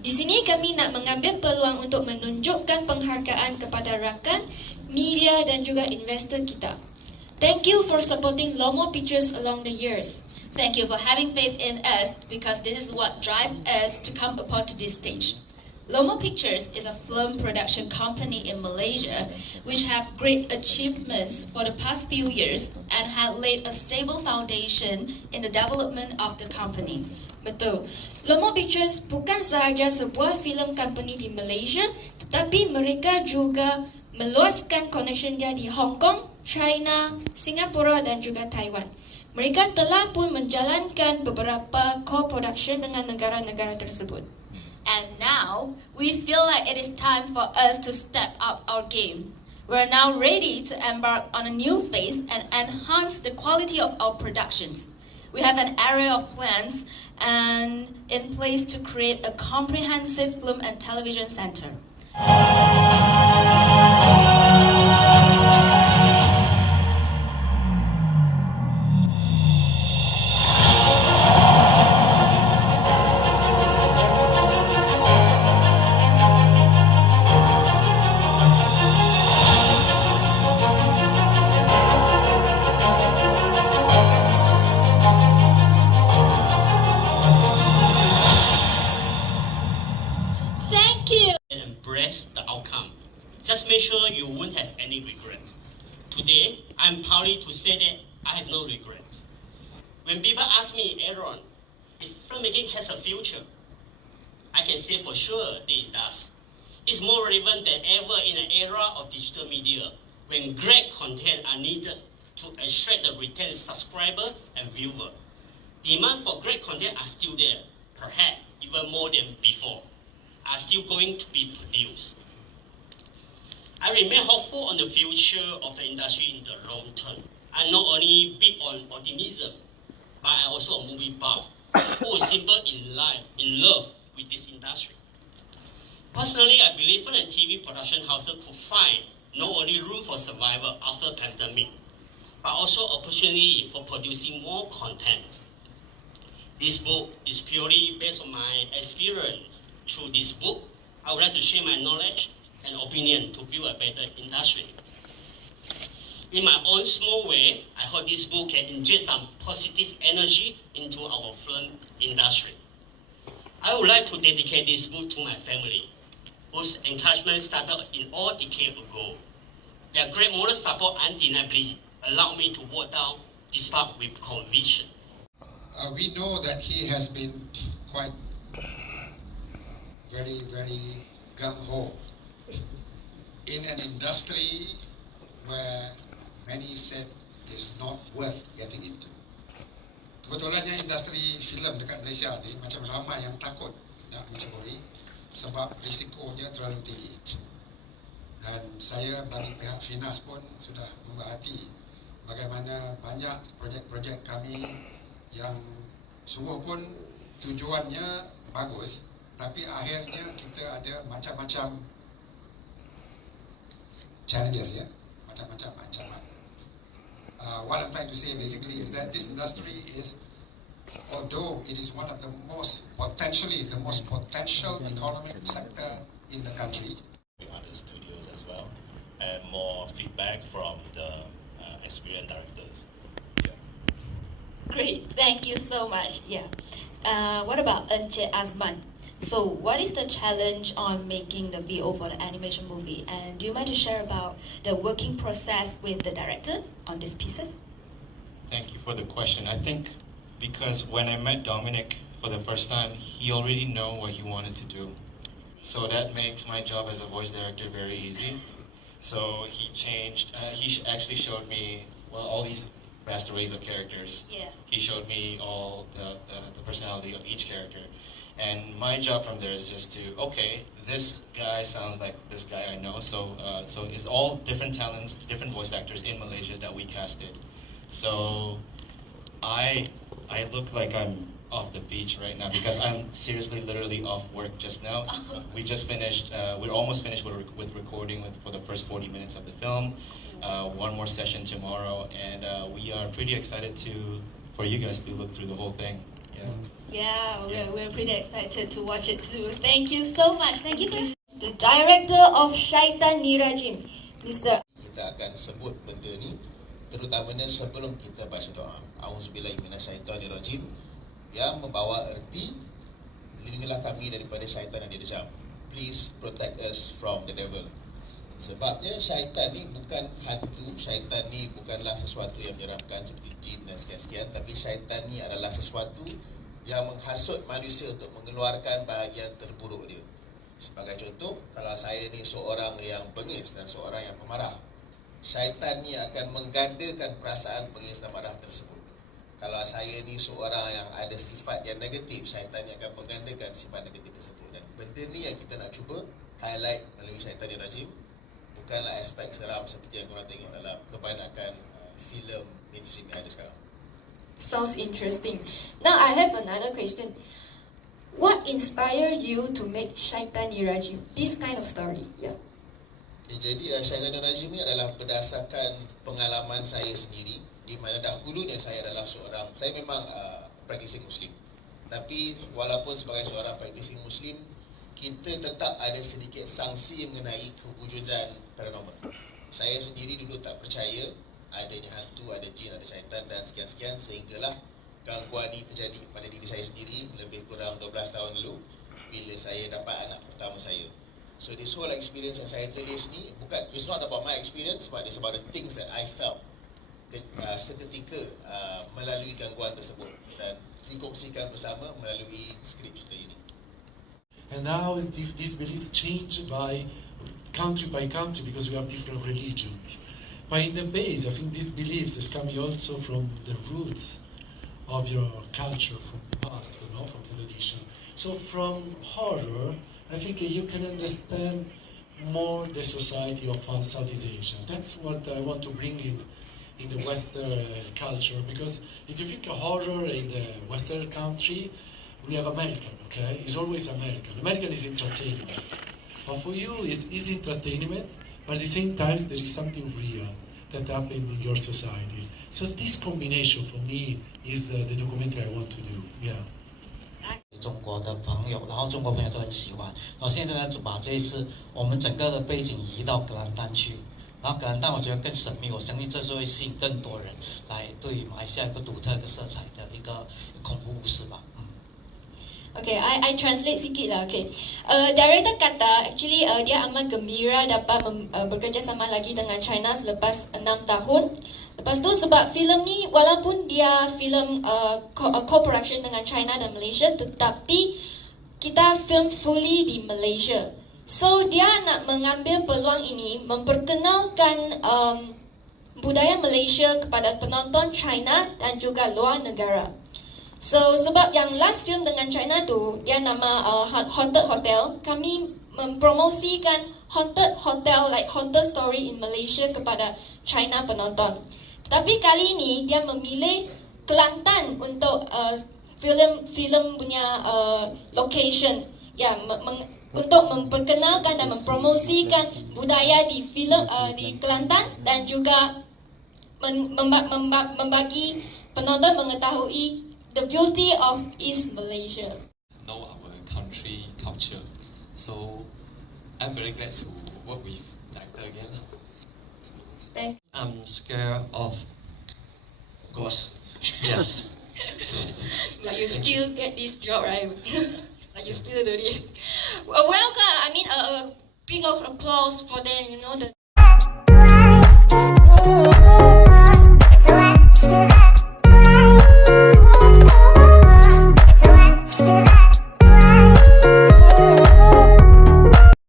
Di sini kami nak mengambil peluang untuk menunjukkan penghargaan kepada rakan, media dan juga investor kita. Thank you for supporting Lomo Pictures along the years. Thank you for having faith in us, because this is what drives us to come upon to this stage. Lomo Pictures is a film production company in Malaysia which have great achievements for the past few years and have laid a stable foundation in the development of the company. Betul. Lomo Pictures bukan sahaja sebuah filem company di Malaysia, tetapi mereka juga meluaskan connection dia di Hong Kong, China, Singapura dan juga Taiwan. Mereka telah pun menjalankan beberapa co-production dengan negara-negara tersebut. And now, we feel like it is time for us to step up our game. We're now ready to embark on a new phase and enhance the quality of our productions. We have an area of plans and in place to create a comprehensive film and television center. Just make sure you won't have any regrets. Today, I'm proud to say that I have no regrets. When people ask me, Aaron, if filmmaking has a future, I can say for sure that it does. It's more relevant than ever in an era of digital media, when great content are needed to attract the retained subscriber and viewer. Demand for great content are still there, perhaps even more than before, are still going to be produced. I remain hopeful on the future of the industry in the long term. I'm not only big on optimism, but I'm also a movie buff who is simple in life, in love with this industry. Personally, I believe film and TV production houses could find not only room for survival after pandemic, but also opportunity for producing more content. This book is purely based on my experience. Through this book, I would like to share my knowledge and opinion to build a better industry. In my own small way, I hope this book can inject some positive energy into our film industry. I would like to dedicate this book to my family, whose encouragement started in all decades ago. Their great moral support undeniably allowed me to walk down this path with conviction. We know that he has been quite very gung-ho in an industry where many said is not worth getting into. Kebetulannya industri filem dekat Malaysia ni macam ramai yang takut nak menceburi sebab risikonya terlalu tinggi. Dan saya bagi pihak Finas pun sudah memerhati bagaimana banyak projek-projek kami yang sungguh pun tujuannya bagus, tapi akhirnya kita ada macam-macam challenges, ya, macam-macam ancaman. What I'm trying to say basically is that this industry is, although it is one of the most potential economic sector in the country. Other studios as well, and more feedback from the experienced directors. Yeah. Great, thank you so much. Yeah. What about Encik Azman? So, what is the challenge on making the VO for the animation movie? And do you mind to share about the working process with the director on these pieces? Thank you for the question. I think because when I met Dominic for the first time, he already knew what he wanted to do. So that makes my job as a voice director very easy. So he changed, he actually showed me, well, all these vast arrays of characters. Yeah. He showed me all the personality of each character. And my job from there is just to, okay, this guy sounds like this guy I know. So it's all different talents, different voice actors in Malaysia that we casted. So I look like I'm off the beach right now because I'm seriously literally off work just now. We just finished, we're almost finished with recording for the first 40 minutes of the film. One more session tomorrow, and we are pretty excited for you guys to look through the whole thing. Yeah. Yeah, we're pretty excited to watch it too. Thank you so much. Thank you for The director of Syaitan Nirajim, Mr. Kita akan sebut benda ni terutamanya sebelum kita baca doa. Auzubillahi minasyaitonirrajim, yang membawa erti lindungilah kami daripada syaitan yang dirajam. Please protect us from the devil. Sebabnya syaitan ni bukan hantu, syaitan ni bukanlah sesuatu yang menyeramkan seperti jin dan sekian-sekian, tapi syaitan ni adalah sesuatu yang menghasut manusia untuk mengeluarkan bahagian terburuk dia. Sebagai contoh, kalau saya ni seorang yang bengis dan seorang yang pemarah, syaitan ni akan menggandakan perasaan bengis dan marah tersebut. Kalau saya ni seorang yang ada sifat yang negatif, syaitan ni akan menggandakan sifat negatif tersebut. Dan benda ni yang kita nak cuba highlight melalui Syaitan Rajim. Bukanlah aspek seram seperti yang korang tengok dalam kebanyakan filem mainstream yang ada sekarang. Sounds interesting. Now I have another question. What inspired you to make Syaitan Nirajim? This kind of story, yeah. Okay, jadi Syaitan Rajim ni adalah berdasarkan pengalaman saya sendiri, di mana dahulunya saya adalah saya memang practicing Muslim. Tapi walaupun sebagai seorang practicing Muslim, kita tetap ada sedikit sangsi mengenai kewujudan paranormal. Saya sendiri dulu tak percaya adanya hantu, ada jin, ada syaitan dan sekian-sekian, sehinggalah gangguan ni terjadi pada diri saya sendiri lebih kurang 12 tahun lalu bila saya dapat anak pertama saya. So this whole experience yang saya tulis ni it's not about my experience, but it's about the things that I felt seketika melalui gangguan tersebut dan dikongsikan bersama melalui skrip cerita ini. And now these beliefs change by country because we have different religions. But in the base, I think these beliefs is coming also from the roots of your culture, from past, from tradition. So from horror, I think you can understand more the society of Southeast Asia. That's what I want to bring in the Western culture, because if you think of horror in the Western country, we have American, okay? It's always American. American is entertainment. But for you, it's entertainment, but at the same time, there is something real that happened in your society. So this combination for me is the documentary I want to do. Yeah. 中国的朋友，然后中国朋友都很喜欢。然后现在呢，就把这一次我们整个的背景移到格兰丹去。然后格兰丹我觉得更神秘，我相信这是会吸引更多人来对马来西亚一个独特的色彩的一个恐怖故事吧。Okay, I translate sikit lah. Okay, director kata actually dia amat gembira dapat bekerjasama lagi dengan China selepas 6 tahun. Lepas tu sebab filem ni walaupun dia filem co-production dengan China dan Malaysia, tetapi kita film fully di Malaysia. So dia nak mengambil peluang ini memperkenalkan budaya Malaysia kepada penonton China dan juga luar negara. So sebab yang last film dengan China tu dia nama Haunted Hotel, kami mempromosikan Haunted Hotel like haunted story in Malaysia kepada China penonton. Tapi kali ini dia memilih Kelantan untuk filem punya location, ya, untuk memperkenalkan dan mempromosikan budaya di filem di Kelantan dan juga membagi penonton mengetahui the beauty of East Malaysia. Know our country culture, so I'm very glad to work with director again. I'm scared of ghosts. Yes. But you still get this job, right? Like you still do it. Welcome. I mean, a big of applause for them. You know the.